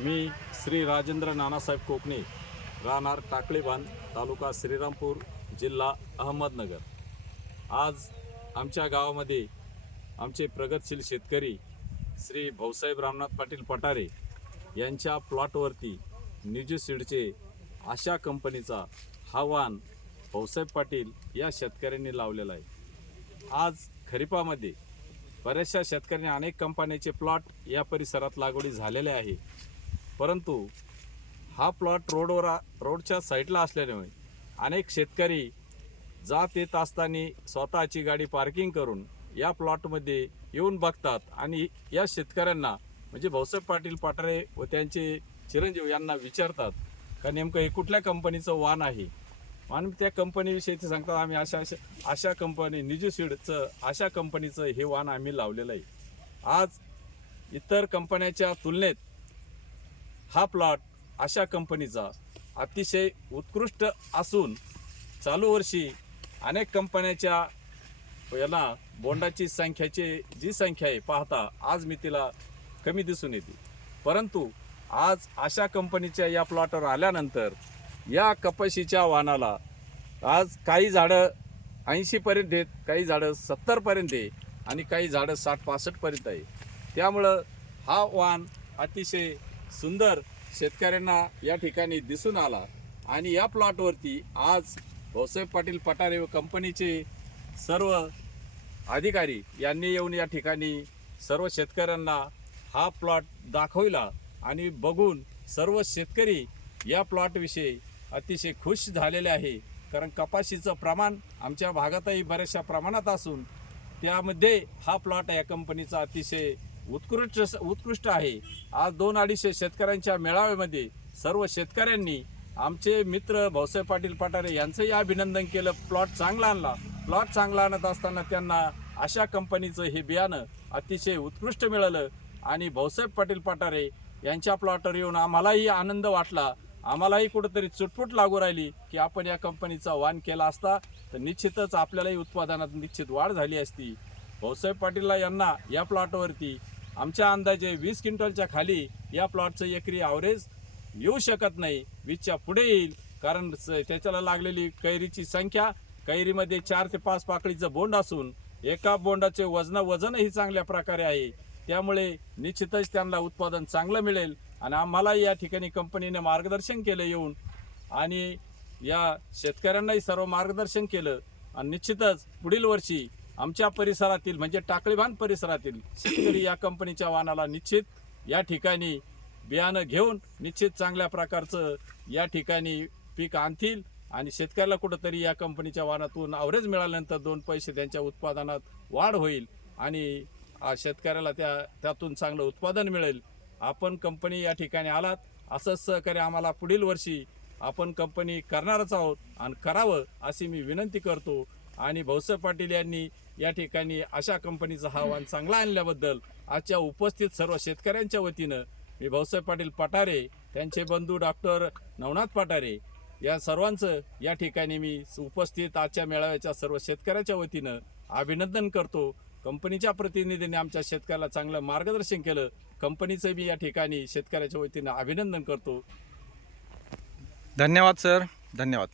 मी श्री राजेंद्र नानासाहेब कोकणे राहणार टाकळेबांध तालुका श्रीरामपूर जिल्हा अहमदनगर. आज आमच्या गावामध्ये आमचे प्रगतशील शेतकरी श्री भाऊसाहेब रामनाथ पाटील पटारे यांच्या प्लॉटवरती न्यूजीसीडचे सीडचे आशा कंपनीचा हा वाण भाऊसाहेब पाटील या शेतकऱ्यांनी लावलेला आहे. आज खरीपामध्ये बऱ्याचशा शेतकऱ्यांनी अनेक कंपन्यांचे प्लॉट या परिसरात लागवडी झालेले आहे. परंतु हा प्लॉट रोडवर रोडच्या साईडला असल्यामुळे अनेक शेतकरी जात येत असताना स्वतःची गाडी पार्किंग करून या प्लॉटमध्ये येऊन बघतात आणि या शेतकऱ्यांना म्हणजे भाऊसाहेब पाटील पाटरे व त्यांचे चिरंजीव यांना विचारतात का नेमकं हे कुठल्या कंपनीचं वाहन आहे? आणि त्या कंपनीविषयी ते सांगतात आम्ही अशा अशा अशा कंपनी निजू सीडचं अशा कंपनीचं हे वाहन आम्ही लावलेलं आहे. आज इतर कंपन्याच्या तुलनेत हा प्लॉट अशा कंपनीचा अतिशय उत्कृष्ट असून चालू वर्षी अनेक कंपन्याच्या याला बोंडाची संख्याची जी संख्या आहे पाहता आज मी तिला कमी दिसून येते. परंतु आज अशा कंपनीच्या या प्लॉटवर आल्यानंतर या कपाशीच्या वाहनाला आज काही झाडं ऐंशीपर्यंत आहेत काही झाडं सत्तरपर्यंत आहे आणि काही झाडं साठ पासष्टपर्यंत आहे. त्यामुळं हा वाहन अतिशय सुंदर शेतकऱ्यांना या ठिकाणी दिसून आला. आणि या प्लॉटवरती आज भाऊसाहेब पाटील पटारे व कंपनीचे सर्व अधिकारी यांनी येऊन या ठिकाणी सर्व शेतकऱ्यांना हा प्लॉट दाखविला. आणि बघून सर्व शेतकरी या प्लॉटविषयी अतिशय खुश झालेले आहे. कारण कपाशीचं प्रमाण आमच्या भागातही बऱ्याचशा प्रमाणात असून त्यामध्ये हा प्लॉट या कंपनीचा अतिशय उत्कृष्ट उत्कृष्ट आहे. आज दोन अडीचशे शेतकऱ्यांच्या मेळाव्यामध्ये सर्व शेतकऱ्यांनी आमचे मित्र भाऊसाहेब पाटील पठारे यांचंही अभिनंदन केलं. प्लॉट चांगला आणला. प्लॉट चांगला आणत असताना त्यांना अशा कंपनीचं हे बियाणं अतिशय उत्कृष्ट मिळालं आणि भाऊसाहेब पाटील पठारे यांच्या प्लॉटवर येऊन आम्हालाही आनंद वाटला. आम्हालाही कुठंतरी चुटपुट लागू राहिली की आपण या कंपनीचा वाण केला असता तर निश्चितच आपल्यालाही उत्पादनात निश्चित वाढ झाली असती. भाऊसाहेब पाटीलला यांना या प्लॉटवरती आमच्या अंदाजे वीस क्विंटलच्या खाली या प्लॉटचं एकरी ॲव्हरेज येऊ शकत नाही. वीसच्या पुढे येईल. कारण स- त्याच्याला लागलेली कैरीची संख्या कैरीमध्ये चार ते पाच पाकळीचं बोंड असून एका बोंडाचे वजन वजनही चांगल्या प्रकारे आहे. त्यामुळे निश्चितच त्यांना उत्पादन चांगलं मिळेल आणि आम्हाला या ठिकाणी कंपनीने मार्गदर्शन केलं येऊन आणि या शेतकऱ्यांनाही सर्व मार्गदर्शन केलं. आणि निश्चितच पुढील वर्षी आमच्या परिसरातील म्हणजे टाकळीबांध परिसरातील शेतकरी या कंपनीच्या वाहनाला निश्चित या ठिकाणी बियाणं घेऊन निश्चित चांगल्या प्रकारचं या ठिकाणी पीक आणतील आणि शेतकऱ्याला कुठंतरी या कंपनीच्या वाहनातून ॲव्हरेज मिळाल्यानंतर दोन पैसे त्यांच्या उत्पादनात वाढ होईल आणि शेतकऱ्याला त्या त्यातून चांगलं उत्पादन मिळेल. आपण कंपनी या ठिकाणी आलात असंच सहकार्य आम्हाला पुढील वर्षी आपण कंपनी करणारच आहोत आणि करावं अशी मी विनंती करतो. आणि भाऊसाहेब पाटील यांनी या ठिकाणी अशा कंपनीचा हा वाण चांगला आणल्याबद्दल आजच्या उपस्थित सर्व शेतकऱ्यांच्या वतीनं मी भाऊसाहेब पाटील पठारे त्यांचे बंधू डॉक्टर नवनाथ पठारे या सर्वांचं या ठिकाणी मी उपस्थित आजच्या मेळाव्याच्या सर्व शेतकऱ्याच्या वतीनं अभिनंदन करतो. कंपनीच्या प्रतिनिधीने आमच्या शेतकऱ्याला चांगलं मार्गदर्शन केलं. कंपनीचं मी या ठिकाणी शेतकऱ्याच्या वतीनं अभिनंदन करतो. धन्यवाद सर. धन्यवाद.